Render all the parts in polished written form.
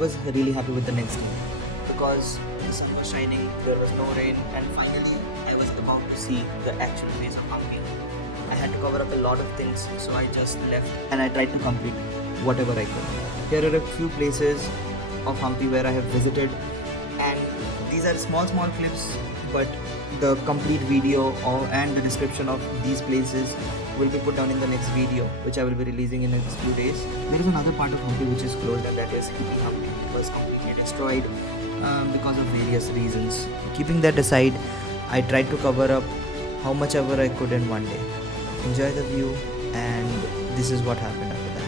was really happy with the next day because the sun was shining, there was no rain, and finally I was about to see the actual face of Hampi. I had to cover up a lot of things, so I just left and I tried to complete whatever I could. Here are a few places of Hampi where I have visited, and these are small clips, but the complete video and the description of these places will be put down in the next video, which I will be releasing in the next few days. There is another part of Hampi which is closed, and that is Hippie Hampi. It was completely destroyed because of various reasons. Keeping that aside, I tried to cover up how much ever I could in one day. Enjoy the view, and this is what happened after that.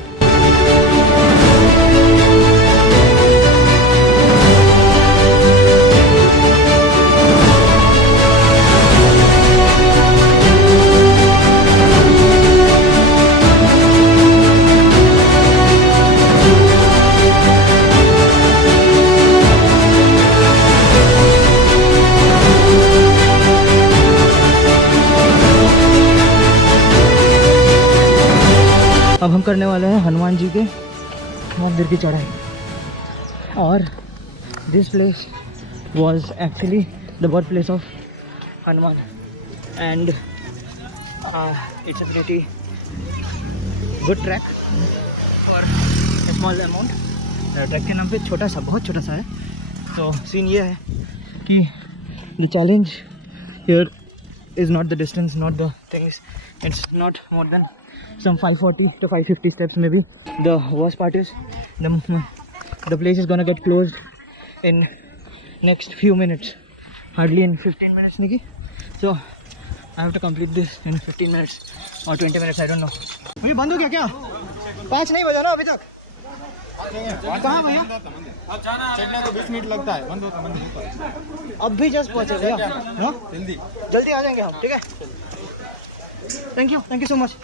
अब हम करने वाले हैं हनुमान जी के मंदिर की चढ़ाई, और this place was actually the birthplace of Hanuman, and it's a pretty good trek for a small amount. Track के नाम पे छोटा सा, बहुत छोटा सा है. तो सीन ये है कि the challenge here is not the distance, not the things. It's not more than some 540 to 550 steps maybe. The worst part is the place is gonna get closed in next few minutes, hardly in 15 minutes, Nikki. So I have to complete this in 15 minutes or 20 minutes, I don't know. मुझे बंद हो गया क्या? 5 नहीं बजा ना अभी तक? कहाँ भैया? चढ़ने को 20 मिनट लगता है, बंद होता है। अब भी जस्ट पहुँचे भैया? जल्दी आ जाएंगे हम, ठीक है? Thank you so much.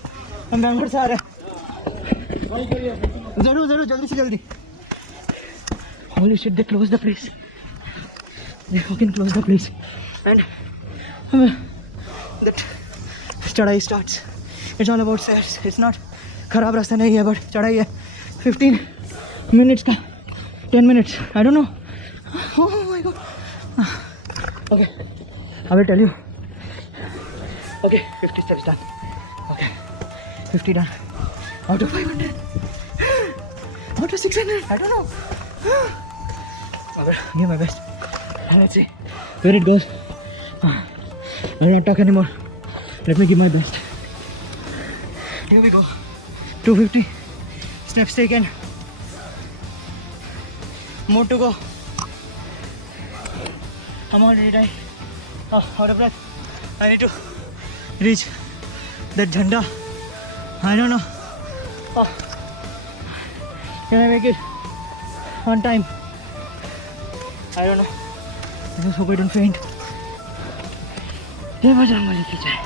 हम बैंगलोर से आ रहे हैं. जरूर जल्दी से जल्दी. Holy shit, they closed the place. They fucking closed the place. And that चढ़ाई starts. It's all about stairs. It's not खराब रास्ता नहीं है, but चढ़ाई है. 15 minutes का 10 minutes, I don't know. Oh my god. Okay, I will tell you. Okay, 50 steps done. Okay, 50 done. Out of 500. Out of 600. I don't know. Okay, give my best. Let's see where it goes. I will not talk anymore. Let me give my best. Here we go. 250 steps taken. More to go. I'm already dying. Out of breath. I need to reach that jhanda. I don't know. Can I make it on time? I don't know. I just hope I don't faint. Jai Bajrang ki jai.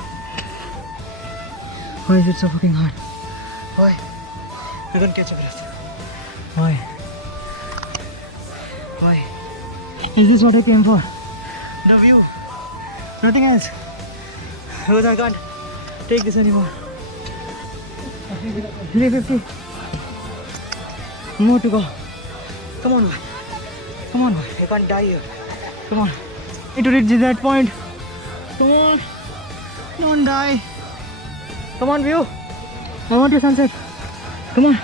Why is it so fucking hard? Why? I can't catch a breath. Why? Is this what I came for? The view. Nothing else. Because I can't take this anymore. 350. More to go. Come on, boy. I can't die here. Come on. Need to reach that point. Come on. Don't die. Come on, view. I want your sunset. Come on.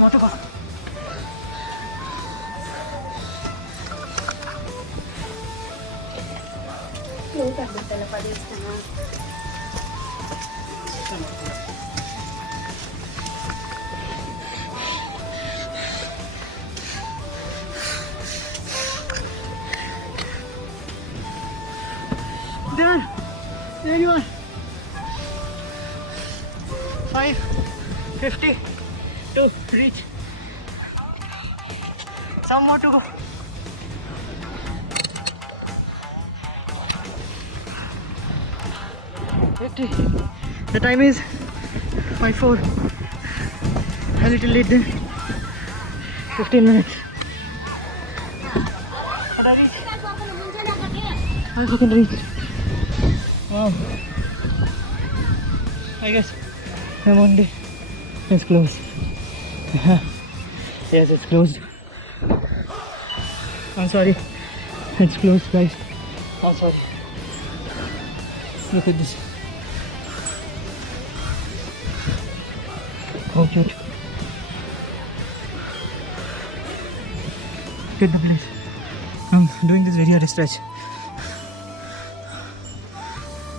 More to go. 5:50 to reach. Some more to go. The time is 5:04. A little late then. 15 minutes. You can reach. Wow. I guess Monday is closed. Yes, it's closed. I'm sorry. It's closed, guys. I'm sorry. Look at this. Oh, cute. Look at the place. I'm doing this very hard stretch.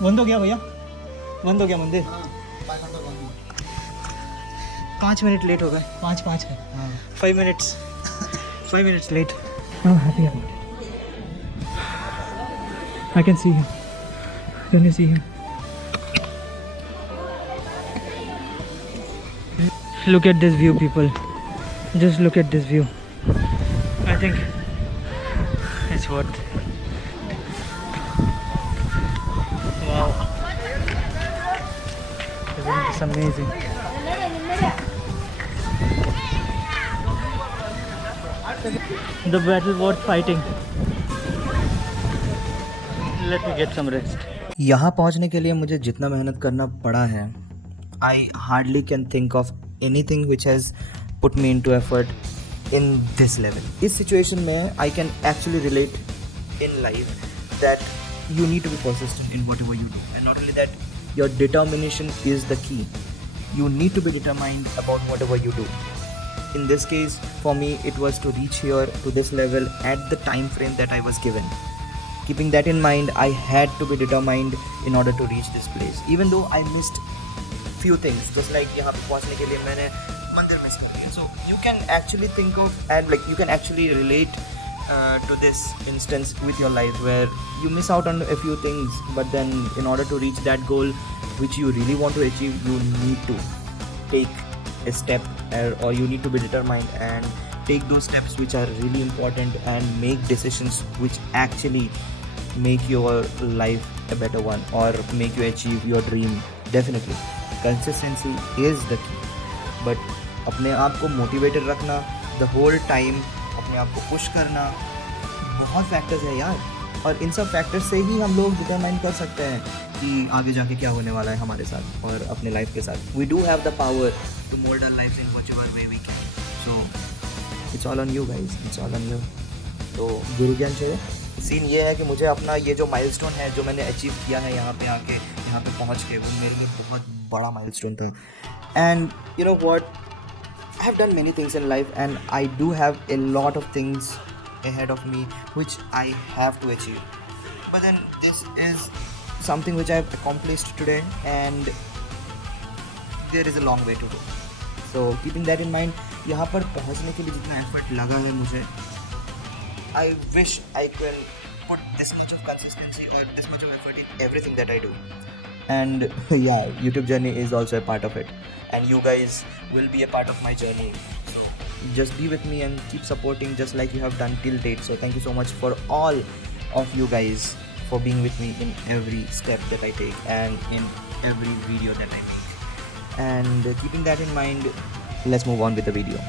बंद हो गया भैया, बंद हो गया मंदिर। 5 minute late हो गए। 5 है। 5 minutes 5 minutes late. I'm happy about it. I can see him. Can you see him? Look at this view, people. Just look at this view. I think it's worth it. Wow. Isn't this amazing? The battle worth fighting. Let me get some rest. यहाँ पहुँचने के लिए मुझे जितना मेहनत करना पड़ा है, I hardly can think of anything which has put me into effort in this level. इस situation में I can actually relate in life that you need to be persistent in whatever you do, and not only that, your determination is the key. You need to be determined about whatever you do. In this case, for me, it was to reach here to this level at the time frame that I was given. Keeping that in mind, I had to be determined in order to reach this place. Even though I missed few things, just like यहाँ पे पहुँचने के लिए मैंने मंदिर miss कर दिया. So you can actually think of, and like you can actually relate to this instance with your life where you miss out on a few things, but then in order to reach that goal which you really want to achieve, you need to take a step, or you need to be determined and take those steps which are really important and make decisions which actually make your life a better one or make you achieve your dream. Definitely consistency is the key, but अपने आप को motivated रखना the whole time, अपने आप को push करना, बहुत factors है यार, और इन सब factors से ही हम लोग determine कर सकते हैं कि आगे जाके क्या होने वाला है हमारे साथ और अपने life के साथ. We do have the power to mold our lives in whichever way we can. So it's all on you guys, it's all on you. तो गुरु ज्ञान चाहिए. सीन ये है कि मुझे अपना ये जो माइलस्टोन है जो मैंने अचीव किया है यहाँ पे आके, यहाँ पे पहुँच के, वो मेरे लिए बहुत बड़ा माइलस्टोन था. And you know what, I have done many things in life and I do have a lot of things ahead of me which I have to achieve, but then this is something which I have accomplished today and there is a long way to go. So keeping that in mind, यहाँ पर पहुँचने के लिए जितना effort लगा है मुझे, I wish I can put this much of consistency or this much of effort in everything that I do. And yeah, YouTube journey is also a part of it, and you guys will be a part of my journey. Just be with me and keep supporting just like you have done till date. So thank you so much for all of you guys for being with me in every step that I take and in every video that I make. And keeping that in mind, let's move on with the video.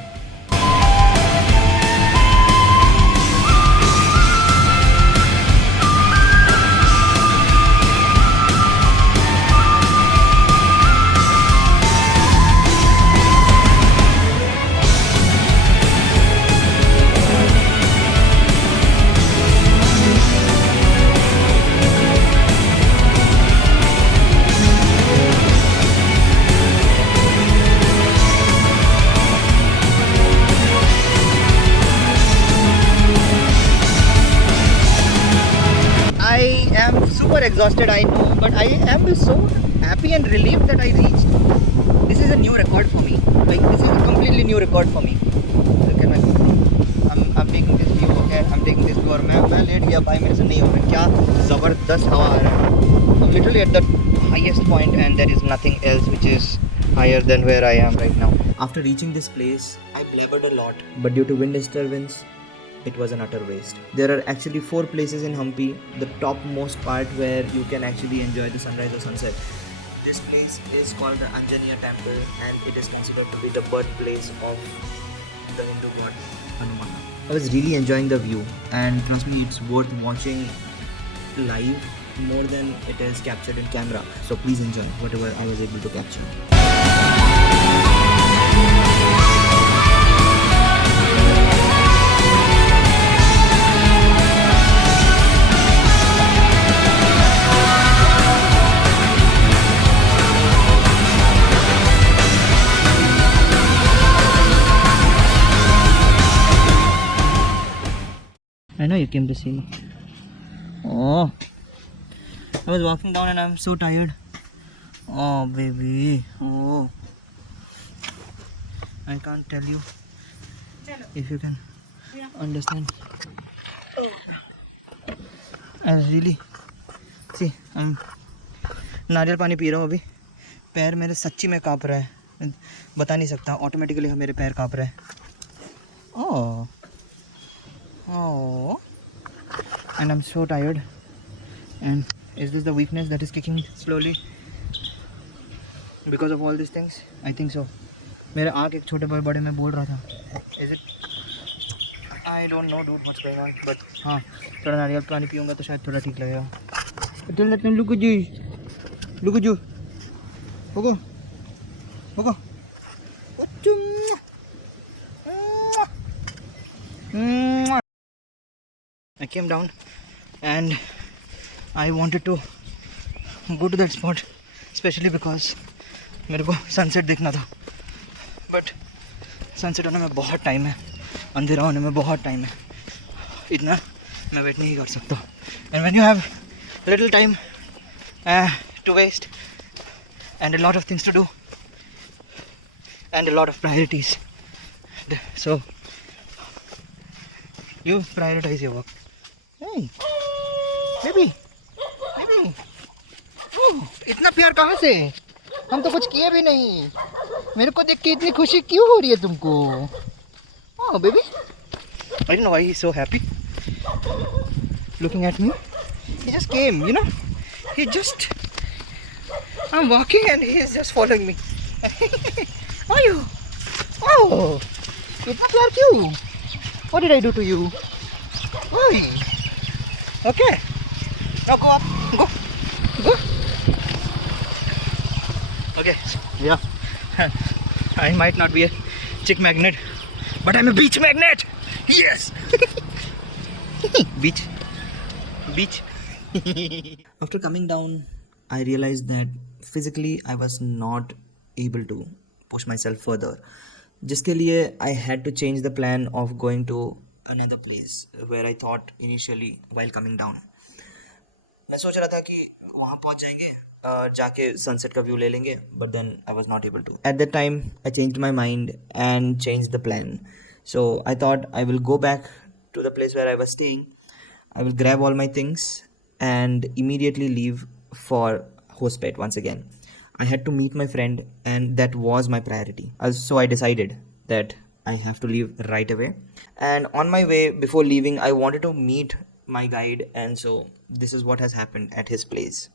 I am super exhausted, I know, but I am so happy and relieved that I reached. This is a new record for me. Like, this is a completely new record for me. Look at my phone. I'm taking this view, okay? I'm taking this view और मैं late गया भाई, मेरे से नहीं हो रहा. क्या ज़बरदस्त हवा आ रहा है. I'm literally at the highest point and there is nothing else which is higher than where I am right now. After reaching this place, I blabbered a lot, but due to wind disturbance, it was an utter waste. There are actually 4 places in Hampi, the topmost part where you can actually enjoy the sunrise or sunset. This place is called the Anjaneya Temple and it is considered to be the birthplace of the Hindu god Hanuman. I was really enjoying the view and trust me, it's worth watching live more than it is captured in camera. So please enjoy whatever I was able to capture. I know you came to see me. Oh, I was walking down and I'm so tired. Oh, baby. Oh, I can't tell you if you can understand. I really see. I'm नारियल पानी P रहा हूँ अभी. पैर मेरे सच्ची में काँप रहा है. बता नहीं सकता. ऑटोमेटिकली मेरे पैर काँप रहे हैं. Oh. Oh, and I'm so tired. And is this the weakness that is kicking slowly because of all these things? I think so. मेरे आँख एक छोटे बड़े में बोल रहा था. Is it? I don't know, dude, what's going on. But हाँ, थोड़ा नारियल पानी पीऊँगा तो शायद थोड़ा ठीक लगेगा. Until that time, look at you. Look at you. Hogo. Hogo. I came down and I wanted to go to that spot especially because मेरे को सनसेट देखना था. बट सनसेट होने में बहुत टाइम है, अंधेरा होने में बहुत टाइम है. इतना मैं वेट नहीं कर सकता. And when you have little time to waste and a lot of things to do and a lot of priorities, so you prioritize your work. Hey, baby. इतना प्यार कहाँ से? हम तो कुछ किए भी नहीं. मेरे को देख के इतनी खुशी क्यों हो रही है तुमको? Oh, baby. I don't know why he's so happy looking at me. He just came, you know. I'm walking and he is just following me. Are you? Oh, इतना प्यार क्यों? What did I do to you? Oi. Okay. Now go up. Go. Okay. Yeah. I might not be a chick magnet, but I'm a beach magnet. Yes. Beach. After coming down, I realized that physically I was not able to push myself further. जिसके लिए I had to change the plan of going to another place where I thought initially while coming down. मैं सोच रहा था कि वहाँ पहुँच जाएंगे, जाके सनसेट का व्यू ले लेंगे, but then I was not able to. At that time, I changed my mind and changed the plan. So I thought I will go back to the place where I was staying. I will grab all my things and immediately leave for Hospet once again. I had to meet my friend and that was my priority. So I decided that I have to leave right away. And on my way, before leaving, I wanted to meet my guide, and so this is what has happened at his place.